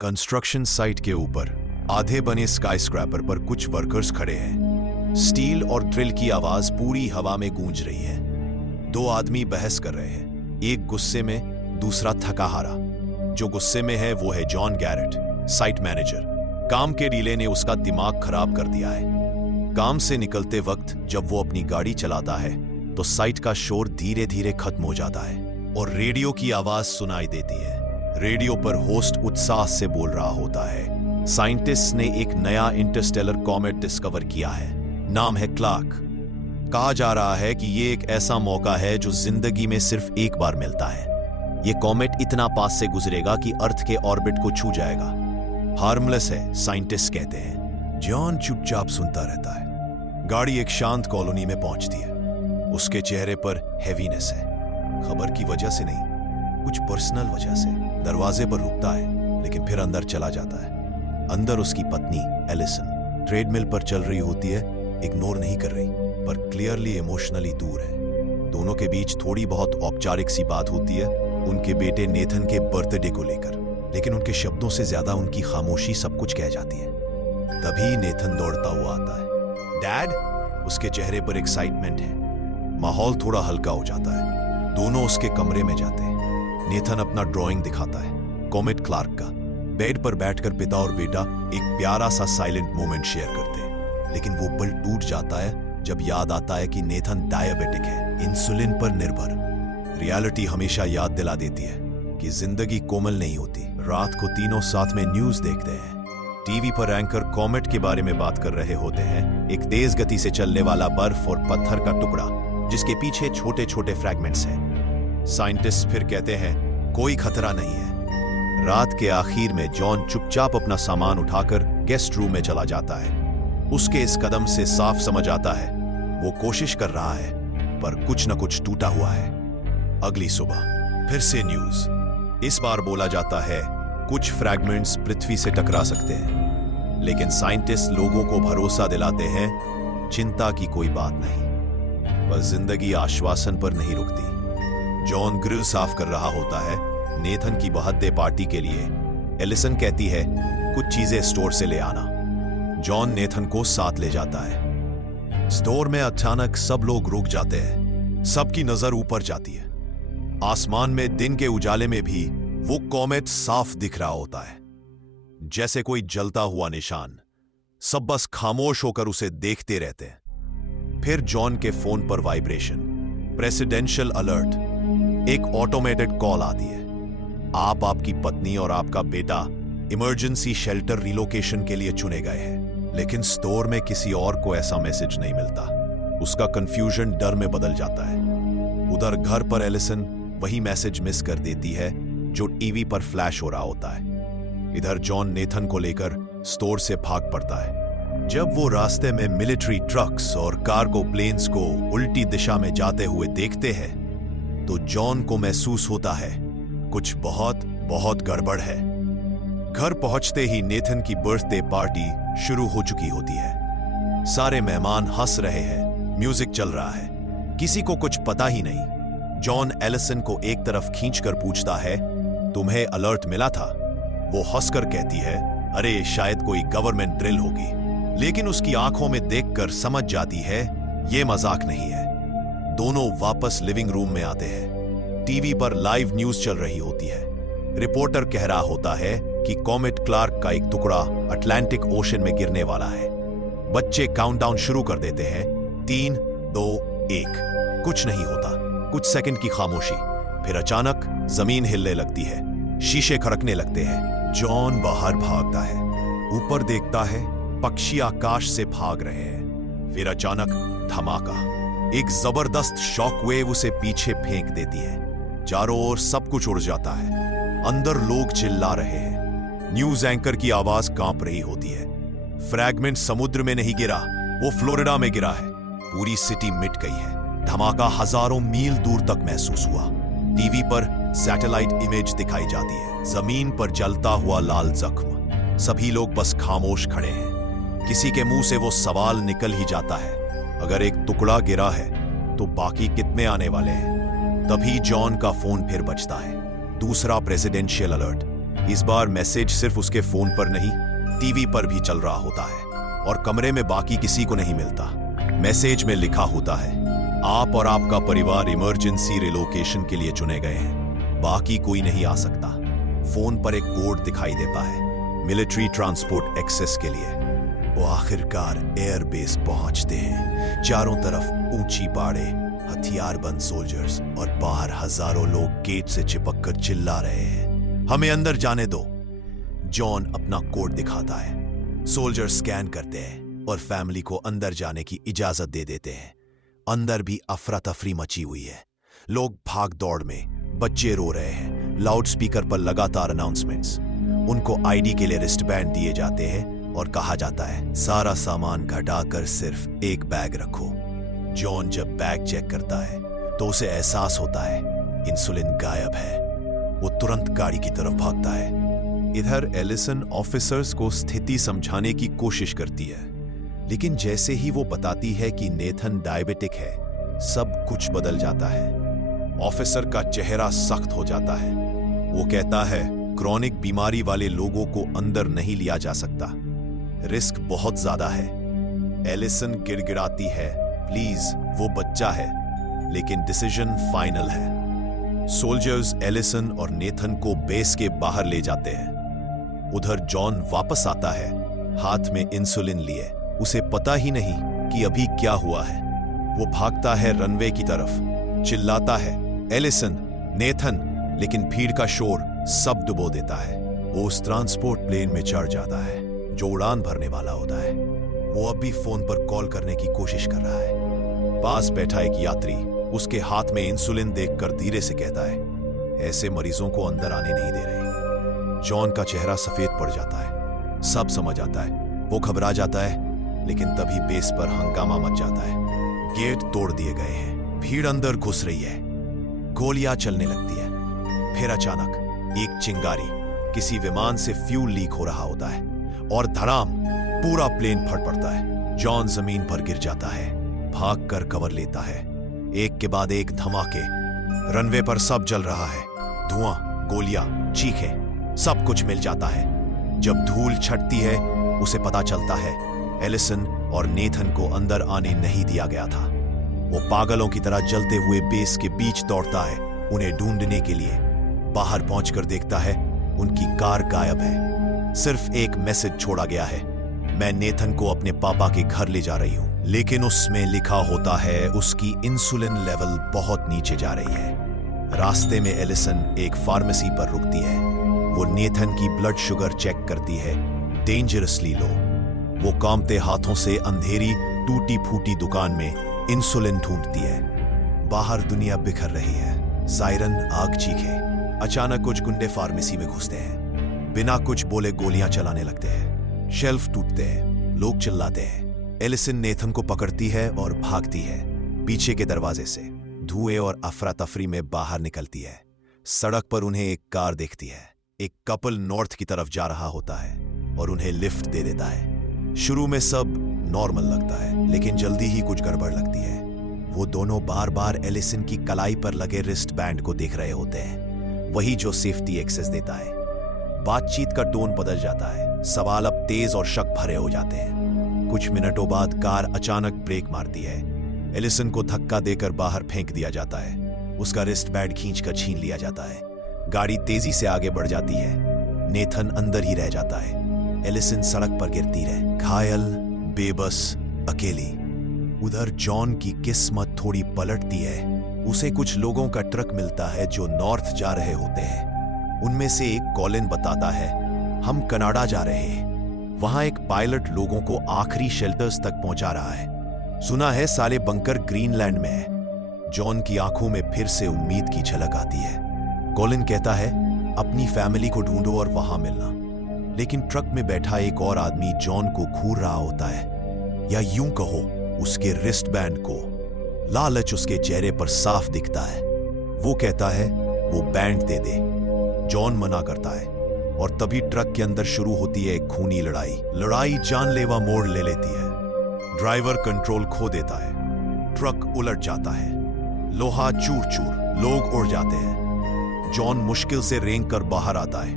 Construction site के ऊपर आधे बने स्काईस्क्रैपर पर कुछ वर्कर्स खड़े हैं। स्टील और ड्रिल की आवाज पूरी हवा में गूंज रही है। दो आदमी बहस कर रहे हैं, एक गुस्से में, दूसरा थका हारा। जो गुस्से में है वो है जॉन गैरेट, साइट मैनेजर। काम के डीले ने उसका दिमाग खराब कर दिया है। काम से निकलते वक्त जब वो अपनी गाड़ी चलाता है तो साइट का शोर धीरे धीरे खत्म हो जाता है और रेडियो की आवाज सुनाई देती है। रेडियो पर होस्ट उत्साह से बोल रहा होता है, साइंटिस्ट ने एक नया इंटरस्टेलर कॉमेट डिस्कवर किया है, नाम है क्लार्क। कहा जा रहा है कि ये एक ऐसा मौका है जो जिंदगी में सिर्फ एक बार मिलता है। ये कॉमेट इतना पास से गुजरेगा कि अर्थ के ऑर्बिट को छू जाएगा। हार्मलेस है, साइंटिस्ट कहते हैं। जॉन चुपचाप सुनता रहता है। गाड़ी एक शांत कॉलोनी में पहुंचती है। उसके चेहरे पर हैवीनेस है, खबर की वजह से नहीं, कुछ पर्सनल वजह से। दरवाजे पर रुकता है लेकिन फिर अंदर चला जाता है। अंदर उसकी पत्नी एलिसन ट्रेडमिल पर चल रही होती है, इग्नोर नहीं कर रही पर क्लियरली इमोशनली दूर है। दोनों के बीच थोड़ी बहुत औपचारिक सी बात होती है, उनके बेटे नेथन के बर्थडे को लेकर, लेकिन उनके शब्दों से ज्यादा उनकी खामोशी सब कुछ कह जाती है। तभी नेथन दौड़ता हुआ आता है। डैड! उसके चेहरे पर एक्साइटमेंट है। माहौल थोड़ा हल्का हो जाता है। दोनों उसके कमरे में जाते हैं। नेथन अपना ड्राइंग दिखाता है, कॉमेट क्लार्क का। बेड पर बैठकर पिता और बेटा एक प्यारा सा साइलेंट मोमेंट शेयर करते हैं, लेकिन वो पल टूट जाता है जब याद आता है कि नेथन डायबिटिक है, इंसुलिन पर निर्भर। रियलिटी हमेशा याद दिला देती है कि जिंदगी कोमल नहीं होती। रात को तीनों साथ में न्यूज देखते हैं। टीवी पर एंकर कॉमेट के बारे में बात कर रहे होते हैं, एक तेज गति से चलने वाला बर्फ और पत्थर का टुकड़ा जिसके पीछे छोटे छोटे फ्रैगमेंट्स हैं। साइंटिस्ट फिर कहते हैं कोई खतरा नहीं है। रात के आखिर में जॉन चुपचाप अपना सामान उठाकर गेस्ट रूम में चला जाता है। उसके इस कदम से साफ समझ आता है वो कोशिश कर रहा है पर कुछ न कुछ टूटा हुआ है। अगली सुबह फिर से न्यूज। इस बार बोला जाता है कुछ फ्रैगमेंट्स पृथ्वी से टकरा सकते हैं, लेकिन साइंटिस्ट लोगों को भरोसा दिलाते हैं चिंता की कोई बात नहीं। बस जिंदगी आश्वासन पर नहीं रुकती। जॉन ग्रिल साफ कर रहा होता है नेथन की बर्थडे पार्टी के लिए। एलिसन कहती है कुछ चीजें स्टोर से ले आना। जॉन नेथन को साथ ले जाता है। स्टोर में अचानक सब लोग रुक जाते हैं। सबकी नजर ऊपर जाती है। आसमान में दिन के उजाले में भी वो कॉमेट साफ दिख रहा होता है, जैसे कोई जलता हुआ निशान। सब बस खामोश होकर उसे देखते रहते हैं। फिर जॉन के फोन पर वाइब्रेशन, प्रेसिडेंशियल अलर्ट। एक ऑटोमेटेड कॉल आती है। आपकी पत्नी और आपका बेटा इमरजेंसी शेल्टर रिलोकेशन के लिए चुने गए हैं। लेकिन स्टोर में किसी और को ऐसा मैसेज नहीं मिलता। उसका कंफ्यूजन डर में बदल जाता है। उधर घर पर एलिसन वही मैसेज मिस कर देती है जो टीवी पर फ्लैश हो रहा होता है। इधर जॉन नेथन को लेकर स्टोर से भाग पड़ता है। जब वो रास्ते में मिलिट्री ट्रक्स और कार्गो प्लेन्स को उल्टी दिशा में जाते हुए देखते हैं तो जॉन को महसूस होता है कुछ बहुत बहुत गड़बड़ है। घर पहुंचते ही नेथन की बर्थडे पार्टी शुरू हो चुकी होती है। सारे मेहमान हंस रहे हैं, म्यूजिक चल रहा है। किसी को कुछ पता ही नहीं। जॉन एलिसन को एक तरफ खींचकर पूछता है, तुम्हें अलर्ट मिला था? वो हंसकर कहती है, अरे शायद कोई गवर्नमेंट ड्रिल होगी। लेकिन उसकी आंखों में देखकर समझ जाती है ये मजाक नहीं है। दोनों वापस लिविंग रूम में आते हैं। टीवी पर लाइव न्यूज चल रही होती है। रिपोर्टर कह रहा होता है कि कॉमेट क्लार्क का एक टुकड़ा अटलांटिक ओशन में गिरने वाला है। बच्चे काउंटडाउन शुरू कर देते हैं, 3, 2, 1। कुछ नहीं होता। कुछ सेकंड की खामोशी। फिर अचानक जमीन हिलने लगती है, शीशे खड़कने लगते हैं। जॉन बाहर भागता है, ऊपर देखता है, पक्षी आकाश से भाग रहे हैं। फिर अचानक धमाका। एक जबरदस्त शॉकवेव उसे पीछे फेंक देती है। चारों ओर सब कुछ उड़ जाता है। अंदर लोग चिल्ला रहे हैं। न्यूज एंकर की आवाज कांप रही होती है। फ्रैगमेंट समुद्र में नहीं गिरा, वो फ्लोरिडा में गिरा है। पूरी सिटी मिट गई है। धमाका हजारों मील दूर तक महसूस हुआ। टीवी पर सैटेलाइट इमेज दिखाई जाती है, जमीन पर जलता हुआ लाल जख्म। सभी लोग बस खामोश खड़े हैं। किसी के मुंह से वो सवाल निकल ही जाता है, अगर एक टुकड़ा गिरा है तो बाकी कितने आने वाले हैं? तभी जॉन का फोन फिर बजता है। दूसरा प्रेसिडेंशियल अलर्ट। इस बार मैसेज सिर्फ उसके फोन पर नहीं, टीवी पर भी चल रहा होता है और कमरे में बाकी किसी को नहीं मिलता। मैसेज में लिखा होता है, आप और आपका परिवार इमरजेंसी रिलोकेशन के लिए चुने गए हैं, बाकी कोई नहीं आ सकता। फोन पर एक कोड दिखाई देता है, मिलिट्री ट्रांसपोर्ट एक्सेस के लिए। वो आखिरकार एयरबेस पहुंचते हैं। चारों तरफ ऊंची पहाड़े, हथियारबंद सोल्जर्स और बाहर हजारों लोग गेट से चिपककर चिल्ला रहे हैं, हमें अंदर जाने दो। जॉन अपना कोड दिखाता है, सोल्जर स्कैन करते हैं और फैमिली को अंदर जाने की इजाजत दे देते हैं। अंदर भी अफरा तफरी मची हुई है, लोग भाग दौड़ में, बच्चे रो रहे हैं। लाउड स्पीकर पर लगातार अनाउंसमेंट्स। उनको आईडी के लिए रिस्टबैंड दिए जाते हैं और कहा जाता है, सारा सामान घटाकर सिर्फ एक बैग रखो। जॉन जब बैग चेक करता है तो उसे एहसास होता है इंसुलिन गायब है। वो तुरंत गाड़ी की तरफ भागता है। इधर एलिसन ऑफिसर्स को स्थिति समझाने की कोशिश करती है, लेकिन जैसे ही वो बताती है कि नेथन डायबिटिक है, सब कुछ बदल जाता है। ऑफिसर का चेहरा सख्त हो जाता है। वो कहता है, क्रॉनिक बीमारी वाले लोगों को अंदर नहीं लिया जा सकता, रिस्क बहुत ज्यादा है। एलिसन गिड़गिड़ाती है, प्लीज, वो बच्चा है। लेकिन डिसीजन फाइनल है। सोल्जर्स एलिसन और नेथन को बेस के बाहर ले जाते हैं। उधर जॉन वापस आता है, हाथ में इंसुलिन लिए। उसे पता ही नहीं कि अभी क्या हुआ है। वो भागता है रनवे की तरफ, चिल्लाता है, एलिसन, नेथन, लेकिन भीड़ का शोर सब डुबो देता है। वो उस ट्रांसपोर्ट प्लेन में चढ़ जाता है जो उड़ान भरने वाला होता है। वो अब भी फोन पर कॉल करने की कोशिश कर रहा है। पास बैठा एक यात्री उसके हाथ में इंसुलिन देखकर धीरे से कहता है, ऐसे मरीजों को अंदर आने नहीं दे रहे। जॉन का चेहरा सफेद पड़ जाता है। सब समझ आता है। वो घबरा जाता है, लेकिन तभी बेस पर हंगामा मच जाता है। गेट तोड़ दिए गए हैं, भीड़ अंदर घुस रही है, गोलियां चलने लगती है। फिर अचानक एक चिंगारी, किसी विमान से फ्यूल लीक हो रहा होता है और धड़ाम, पूरा प्लेन फट पड़ता है। जॉन जमीन पर गिर जाता है, भागकर कवर लेता है। एक के बाद एक धमाके। रनवे पर सब जल रहा है, धुआं, गोलियां, चीखें, सब कुछ मिल जाता है। जब धूल छटती है, उसे पता चलता है एलिसन और नेथन को अंदर आने नहीं दिया गया था। वो पागलों की तरह जलते हुए बेस के बीच दौड़ता है उन्हें ढूंढने के लिए। बाहर पहुंचकर देखता है उनकी कार गायब है। सिर्फ एक मैसेज छोड़ा गया है, मैं नेथन को अपने पापा के घर ले जा रही हूं। लेकिन उसमें लिखा होता है उसकी इंसुलिन लेवल बहुत नीचे जा रही है। रास्ते में एलिसन एक फार्मेसी पर रुकती है। वो नेथन की ब्लड शुगर चेक करती है, डेंजरसली लो। वो कांपते हाथों से अंधेरी टूटी फूटी दुकान में इंसुलिन ढूंढती है। बाहर दुनिया बिखर रही है, सायरन, आग चीखे। अचानक कुछ गुंडे फार्मेसी में घुसते हैं, बिना कुछ बोले गोलियां चलाने लगते हैं। शेल्फ टूटते हैं, लोग चिल्लाते हैं। एलिसन नेथन को पकड़ती है और भागती है पीछे के दरवाजे से। धुएं और अफरा तफरी में बाहर निकलती है। सड़क पर उन्हें एक कार देखती है। एक कपल नॉर्थ की तरफ जा रहा होता है और उन्हें लिफ्ट दे देता है। शुरू में सब नॉर्मल लगता है, लेकिन जल्दी ही कुछ गड़बड़ लगती है। वो दोनों बार बार एलिसन की कलाई पर लगे रिस्ट बैंड को देख रहे होते हैं, वही जो सेफ्टी एक्सेस देता है। बातचीत का टोन बदल जाता है, सवाल अब तेज और शक भरे हो जाते हैं। कुछ मिनटों बाद कार अचानक ब्रेक मारती है। एलिसन को धक्का देकर बाहर फेंक दिया जाता है। उसका रिस्ट बैंड खींचकर छीन लिया जाता है। गाड़ी तेजी से आगे बढ़ जाती है। नेथन अंदर ही रह जाता है। एलिसन सड़क पर गिरती है, घायल, बेबस, अकेली। उधर जॉन की किस्मत थोड़ी पलटती है। उसे कुछ लोगों का ट्रक मिलता है जो नॉर्थ जा रहे होते हैं। उनमें से एक कॉलिन बताता है, हम कनाडा जा रहे हैं। वहां एक पायलट लोगों को आखिरी शेल्टर्स तक पहुंचा रहा है। सुना है साले बंकर ग्रीनलैंड में है। जॉन की आंखों में फिर से उम्मीद की झलक आती है। कॉलिन कहता है, अपनी फैमिली को ढूंढो और वहां मिलना। लेकिन ट्रक में बैठा एक और आदमी जॉन को घूर रहा होता है, या यूं कहो उसके रिस्ट बैंड को। लालच उसके चेहरे पर साफ दिखता है। वो कहता है वो बैंड दे दे। जॉन मना करता है और तभी ट्रक के अंदर शुरू होती है एक खूनी लड़ाई जानलेवा मोड़ ले लेती है। ड्राइवर कंट्रोल खो देता है, ट्रक उलट जाता है, लोहा चूर चूर, लोग उड़ जाते हैं। जॉन मुश्किल से रेंग कर बाहर आता है।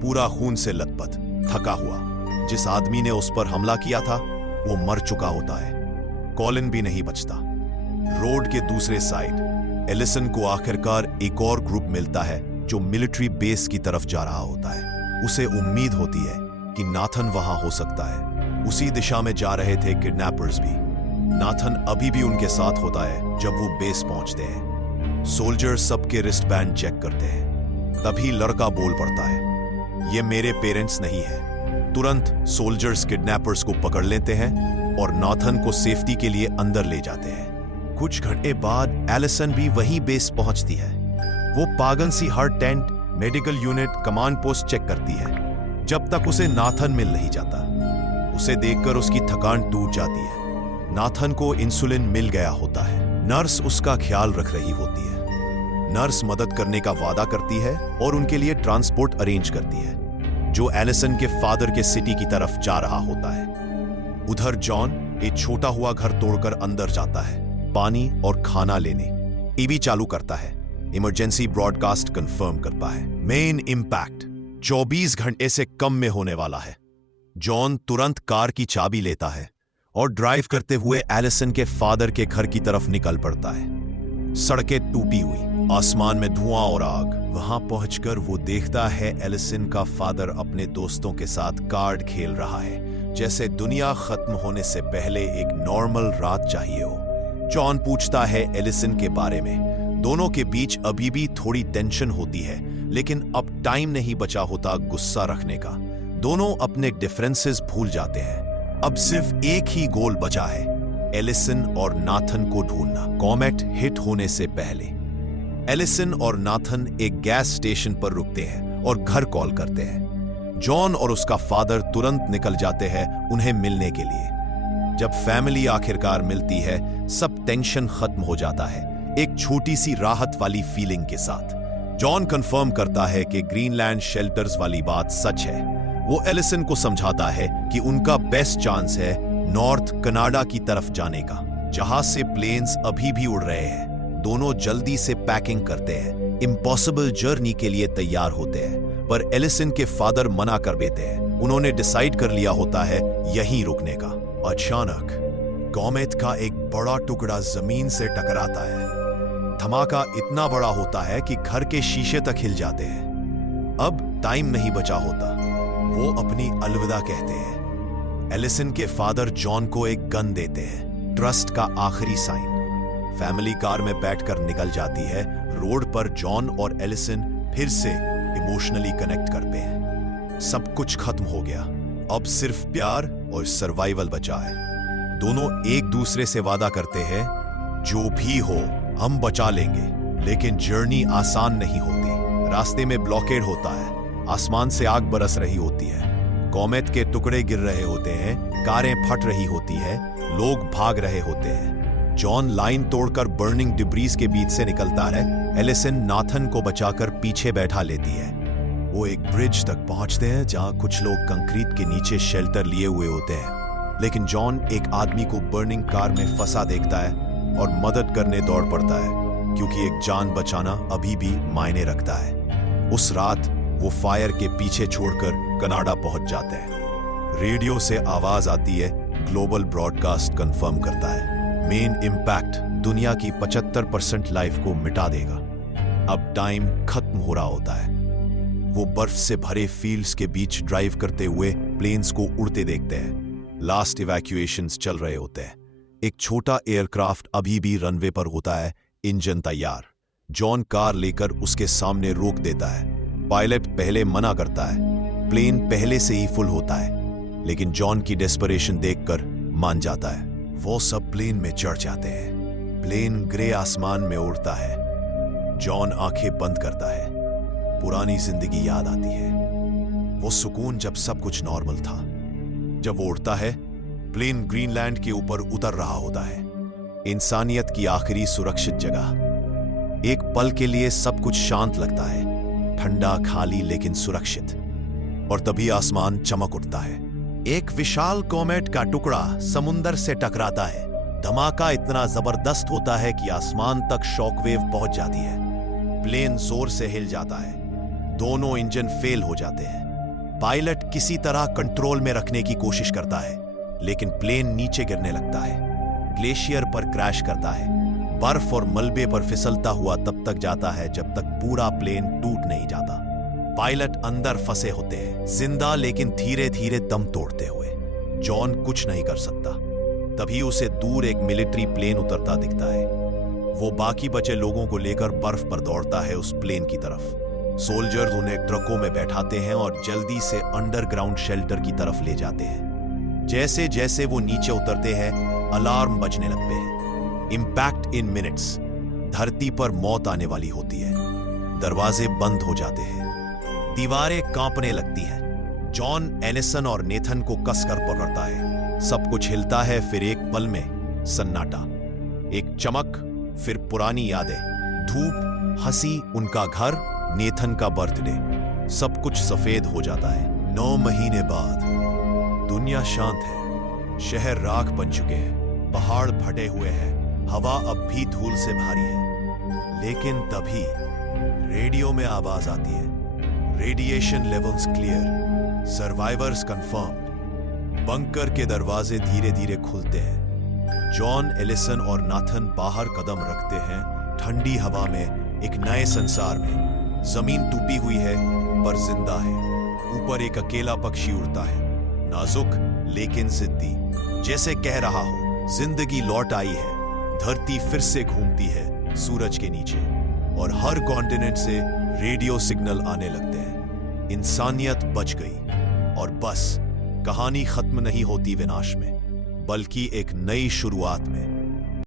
पूरा खून से लथपथ, थका हुआ। जिस आदमी ने उस पर हमला किया था वो मर चुका होता है। कॉलिन भी नहीं बचता। रोड के दूसरे साइड एलिसन को आखिरकार एक और ग्रुप मिलता है जो मिलिट्री बेस की तरफ जा रहा होता है। उसे उम्मीद होती है कि नाथन वहां हो सकता है। उसी दिशा में जा रहे थे किडनैपर्स भी। नाथन अभी भी उनके साथ होता है जब वो बेस पहुंचते हैं। सोल्जर्स सबके रिस्ट बैंड चेक करते हैं। तभी लड़का बोल पड़ता है, ये मेरे पेरेंट्स नहीं है। तुरंत सोल्जर्स किडनैपर्स को पकड़ लेते हैं और नाथन को सेफ्टी के लिए अंदर ले जाते हैं। कुछ घंटे बाद एलिसन भी वही बेस पहुंचती है। वो पागल सी हर tent, medical unit, command post check करती है जब तक उसे नाथन मिल नहीं जाता। उसे देखकर उसकी थकान टूट जाती है। नाथन को इंसुलिन मिल गया होता है। नर्स उसका ख्याल रख रही होती है। नर्स मदद करने का वादा करती है और उनके लिए ट्रांसपोर्ट अरेंज करती है जो एलिसन के फादर के सिटी की तरफ जा रहा होता है। उधर जॉन एक छोटा हुआ घर तोड़कर अंदर जाता है, पानी और खाना लेने। टीवी चालू करता है। इमरजेंसी ब्रॉडकास्ट कंफर्म करता है, मेन इंपैक्ट 24 घंटे से कम में होने वाला है। जॉन तुरंत कार की चाबी लेता है और ड्राइव करते हुए एलिसन के फादर के घर की तरफ निकल पड़ता है। सड़कें टूटी हुई, आसमान में धुआं और आग। वहां पहुंचकर वो देखता है एलिसन का फादर अपने दोस्तों के साथ कार्ड खेल रहा है, जैसे दुनिया खत्म होने से पहले एक नॉर्मल रात चाहिए हो। जॉन पूछता है एलिसन के बारे में। दोनों के बीच अभी भी थोड़ी टेंशन होती है, लेकिन अब टाइम नहीं बचा होता गुस्सा रखने का। दोनों अपने डिफरेंसेस भूल जाते हैं। अब सिर्फ एक ही गोल बचा है, एलिसन और नाथन को ढूंढना कॉमेट हिट होने से पहले। एलिसन और नाथन एक गैस स्टेशन पर रुकते हैं और घर कॉल करते हैं। जॉन और उसका फादर तुरंत निकल जाते हैं उन्हें मिलने के लिए। जब फैमिली आखिरकार मिलती है, सब टेंशन खत्म हो जाता है, एक छोटी सी राहत वाली फीलिंग के साथ। जॉन कंफर्म करता है कि ग्रीनलैंड शेल्टर्स वाली बात सच है। वो एलिसन को समझाता है कि उनका बेस्ट चांस है नॉर्थ कनाडा की तरफ जाने का, जहां से प्लेन्स अभी भी उड़ रहे हैं। दोनों जल्दी से पैकिंग करते हैं, इम्पॉसिबल जर्नी के लिए तैयार होते हैं, पर एलिसन के फादर मना कर देते हैं। उन्होंने डिसाइड कर लिया होता है यहीं रुकने का। अचानक कॉमेट का एक बड़ा टुकड़ा जमीन से टकराता है। धमाका इतना बड़ा होता है कि घर के शीशे तक हिल जाते हैं। अब टाइम नहीं बचा होता। वो अपनी अलविदा कहते हैं। एलिसन के फादर जॉन को एक गन देते हैं, ट्रस्ट का आखिरी साइन। फैमिली कार में बैठकर निकल जाती है। रोड पर जॉन और एलिसन फिर से इमोशनली कनेक्ट करते हैं। सब कुछ खत्म हो गया, अब सिर्फ प्यार और सर्वाइवल बचा है। दोनों एक दूसरे से वादा करते हैं, जो भी हो हम बचा लेंगे। लेकिन जर्नी आसान नहीं होती। रास्ते में ब्लॉकेड होता है, आसमान से आग बरस रही होती है, कॉमेट के टुकड़े गिर रहे होते हैं, कारें फट रही होती है, लोग भाग रहे होते हैं। जॉन लाइन तोड़कर बर्निंग डिब्रीज के बीच से निकलता है। एलिसन नाथन को बचाकर पीछे बैठा लेती है। वो एक ब्रिज तक पहुंचते हैं जहां कुछ लोग कंक्रीट के नीचे शेल्टर लिए हुए होते हैं। लेकिन जॉन एक आदमी को बर्निंग कार में फंसा देखता है और मदद करने दौड़ पड़ता है, क्योंकि एक जान बचाना अभी भी मायने रखता है। उस रात वो फायर के पीछे छोड़कर कनाडा पहुंच जाते हैं। रेडियो से आवाज आती है, ग्लोबल ब्रॉडकास्ट कंफर्म करता है, मेन इंपैक्ट दुनिया की 75% लाइफ को मिटा देगा। अब टाइम खत्म हो रहा होता है। वो बर्फ से भरे फील्ड्स के बीच ड्राइव करते हुए प्लेन्स को उड़ते देखते हैं। लास्ट इवैक्यूएशंस चल रहे होते हैं। एक छोटा एयरक्राफ्ट अभी भी रनवे पर होता है, इंजन तैयार। जॉन कार लेकर उसके सामने रोक देता है। पायलट पहले मना करता है, प्लेन पहले से ही फुल होता है, लेकिन जॉन की डेस्परेशन देखकर मान जाता है। वो सब प्लेन में चढ़ जाते हैं। प्लेन ग्रे आसमान में उड़ता है। जॉन आंखें बंद करता है। पुरानी जिंदगी याद आती है, वो सुकून जब सब कुछ नॉर्मल था। जब वो उड़ता है, प्लेन ग्रीनलैंड के ऊपर उतर रहा होता है, इंसानियत की आखिरी सुरक्षित जगह। एक पल के लिए सब कुछ शांत लगता है, ठंडा, खाली लेकिन सुरक्षित। और तभी आसमान चमक उठता है। एक विशाल कॉमेट का टुकड़ा समुंदर से टकराता है। धमाका इतना जबरदस्त होता है कि आसमान तक शॉकवेव पहुंच जाती है। प्लेन जोर से हिल जाता है। दोनों इंजन फेल हो जाते हैं। पायलट किसी तरह कंट्रोल में रखने की कोशिश करता है, लेकिन प्लेन नीचे गिरने लगता है, ग्लेशियर पर क्रैश करता है, बर्फ और मलबे पर फिसलता हुआ तब तक जाता है जब तक पूरा प्लेन टूट नहीं जाता। पायलट अंदर फंसे होते हैं, जिंदा लेकिन धीरे धीरे दम तोड़ते हुए। जॉन कुछ नहीं कर सकता। तभी उसे दूर एक मिलिट्री प्लेन उतरता दिखता है। वो बाकी बचे लोगों को लेकर बर्फ पर दौड़ता है उस प्लेन की तरफ। सोल्जर्स उन्हें ट्रकों में बैठाते हैं और जल्दी से अंडरग्राउंड शेल्टर की तरफ ले जाते हैं। जैसे जैसे वो नीचे उतरते हैं, अलार्म बजने लगते हैं। इंपैक्ट इन मिनट्स। धरती पर मौत आने वाली होती है। दरवाजे बंद हो जाते हैं, दीवारें कांपने लगती हैं। जॉन एलिसन और नेथन को कसकर पकड़ता है। सब कुछ हिलता है, फिर एक पल में सन्नाटा, एक चमक, फिर पुरानी यादें, धूप, हंसी, उनका घर, नेथन का बर्थडे, सब कुछ सफेद हो जाता है। 9 महीने बाद दुनिया शांत है। शहर राख बन चुके हैं, पहाड़ फटे हुए हैं, हवा अब भी धूल से भारी है। लेकिन तभी रेडियो में आवाज आती है, radiation levels clear, survivors confirmed. Bunker के दरवाजे धीरे धीरे खुलते हैं। जॉन, एलिसन और नाथन बाहर कदम रखते हैं, ठंडी हवा में, एक नए संसार में। जमीन टूटी हुई है पर जिंदा है। ऊपर एक अकेला पक्षी उड़ता है, नाजुक लेकिन जिद्दी, जैसे कह रहा हो जिंदगी लौट आई है। धरती फिर से घूमती है सूरज के नीचे, और हर कॉन्टिनेंट से रेडियो सिग्नल आने लगते हैं। इंसानियत बच गई, और बस कहानी खत्म नहीं होती विनाश में, बल्कि एक नई शुरुआत में।